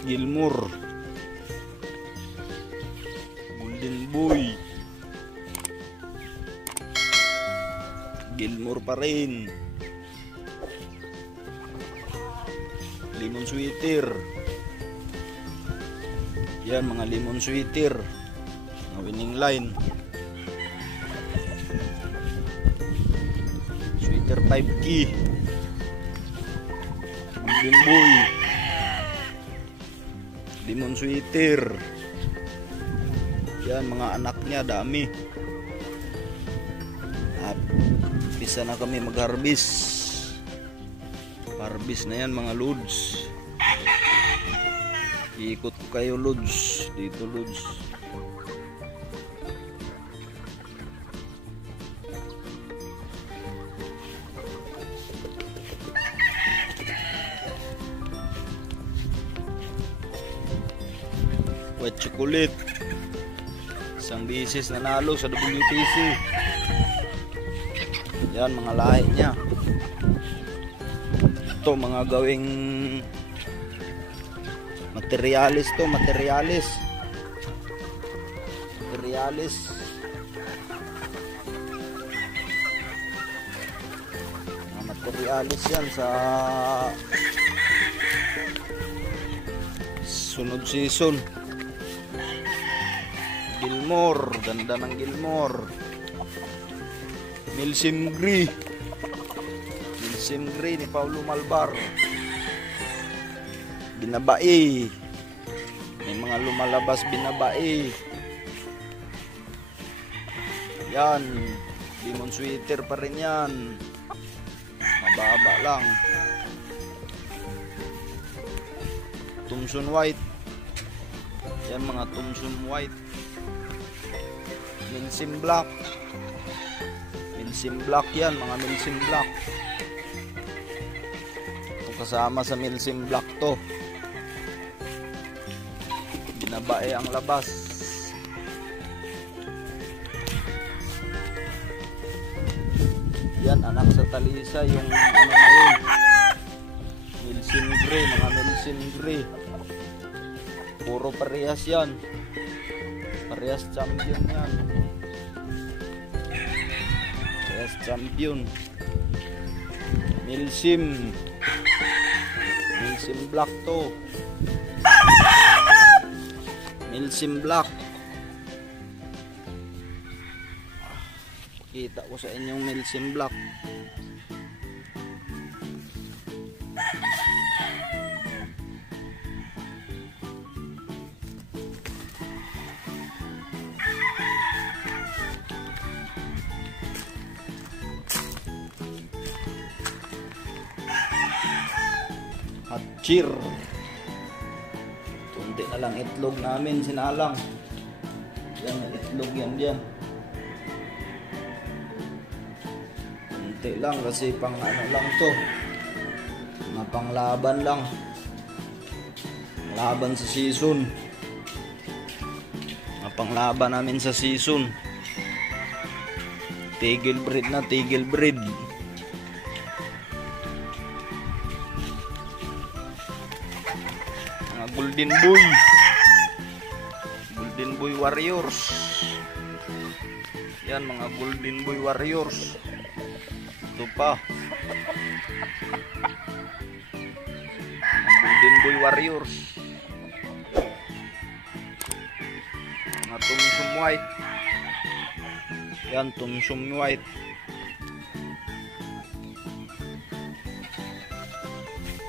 Gilmore, Golden Boy, Gilmore pa rin, lemon sweater. Yan mga lemon sweater na winning line. Sweater 5K, Golden Boy, lemon sweater. Yan mga anak niya dami. Pisa na kami mag-harvest. Harvest na yan mga lods. Iikot ko kayo lods. Dito lods. White chocolate. Isang bisis nanalo sa WTC. Yan mga lahi niya. Ito mga gawing materialis to, materialis mga materialis yan sa sunod season. Gilmore, ganda ng Gilmore. Milsim Gris ni Paulo Malvar. Binabae. May mga lumalabas binabae. Yan, lemon sweater pa rin yan. Mababa lang. Thompson White. Yan mga Thompson White. Milsim Black. Milsim Black yan, mga Milsim Black. Ito kasama sa Milsim Black to. Binabae ang labas. Yan, anak sa Talisa, yung ano na yun. Milsim Gray, mga Milsim Gray. Puro parehas yan. Parehas champion yan. Parehas champion. Milsim Black to. Milsim Black. Pakita ko sa inyong Milsim Black. At cheer. Kunti na lang itlog namin sinalang. Yan, itlog yan dyan. Kunti lang kasi pang ano lang to. Mga panglaban lang. Laban sa season. Mga panglaban namin sa season. Tigil breed na, tigil breed. Golden Boy, Golden Boy Warriors. Yan mga Golden Boy Warriors. Ito pa mga Golden Boy Warriors. Mga Thompson White. Yan Thompson White.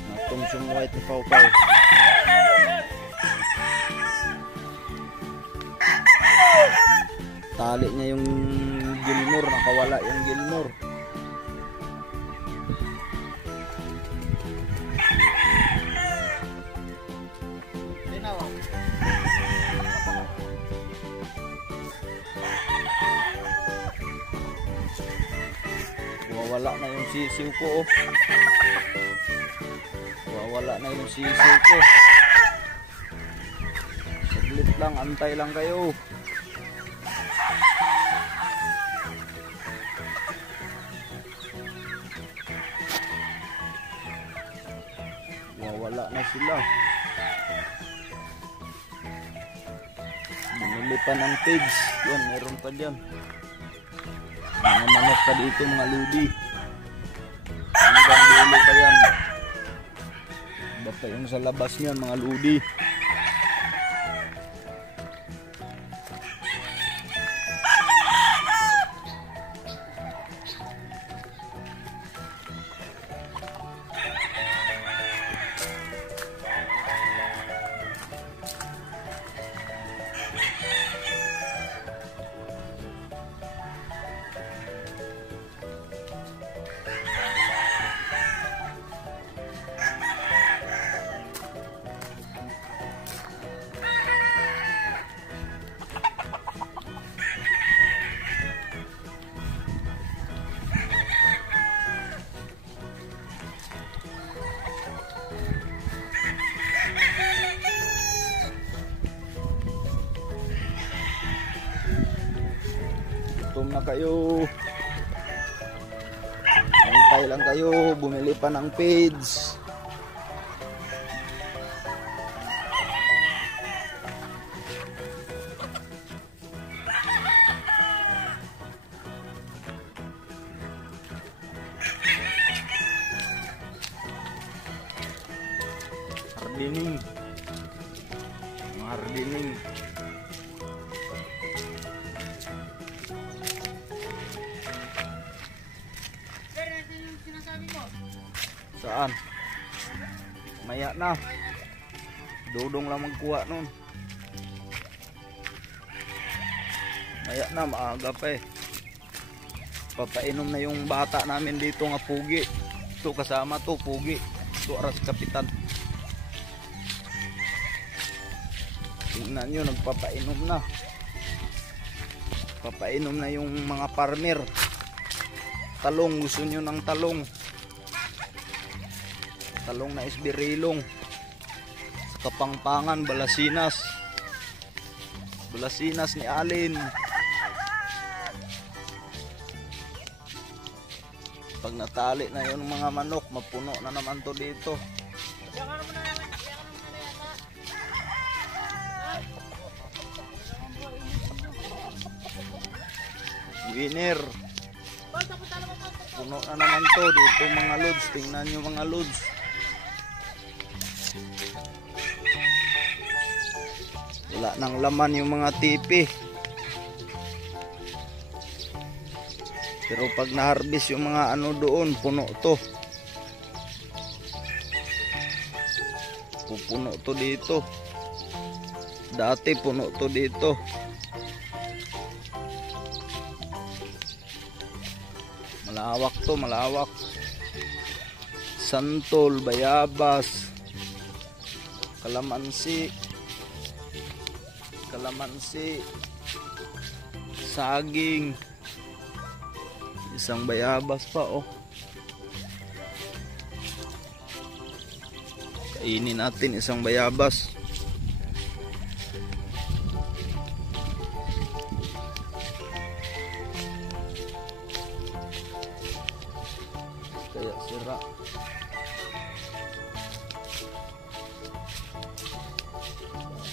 Mga Thompson White ni Pau Pau. Tali niya yung Gilmore, nakawala yung Gilmore. Wawala na yung sisiw ko, oh. Wawala na yung sisiw ko. Saglit lang, antay lang kayo. Wala na sila. Bumili pa ng pigs. Yan, meron pa dyan. Mga manok pa dito, mga ludi. Hanggang dulo pa yan. Iba pa yung sa labas niyan, mga ludi. Gutom na kayo. Hintay lang kayo. Bumili pa ng pigs. Hardening. Hardening. Saan? Maya na. Dudong lang magkuha nun. Maya na, maaga pa eh. Papainom na yung bata namin dito nga pugi. Ito kasama to, pugi. Ito aras kapitan. Tingnan nyo, nagpapainom na. Papainom na yung mga farmer. Talong, gusto nyo ng talong. Talong na isbirilong. Sa Kapangpangan, Balasinas. Balasinas ni Alin. Pag natali na yung mga manok, mapuno na naman to dito. Winner. Puno na naman to dito mga lods. Tingnan nyo mga lods. Wala nang laman yung mga tipi. Pero pag na-harvest yung mga ano doon, puno to. Pupuno to dito. Dati puno to dito. Malawak to, malawak. Santol, bayabas, kalamansi, saging, isang bayabas pa oh. Kainin natin isang bayabas. Kaya sira.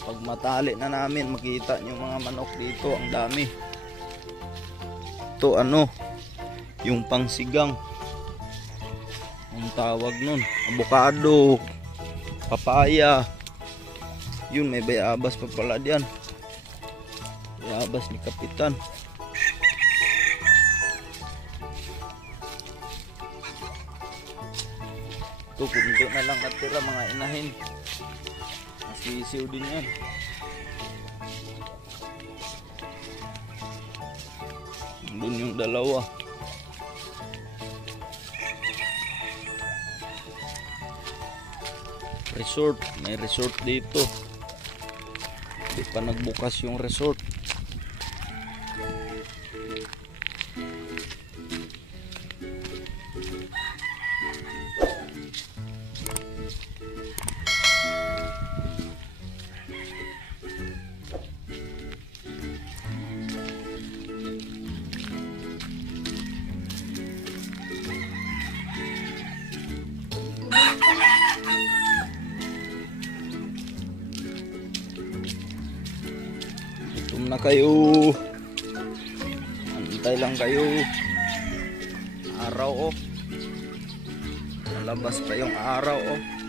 Pag matali na namin, makita nyo mga manok dito, ang dami. Ito ano, yung pangsigang. Ang tawag nun, avocado, papaya. Yun, may bayabas pa pala diyan. Bayabas ni Kapitan. Ito, kunti na lang natira mga inahin. Sisiw din yan. Doon yung dalawa. Resort, may resort dito. Hindi pa nagbukas yung resort. Inom na kayo. Antay lang kayo. Araw oh. Nalabas pa yung araw oh.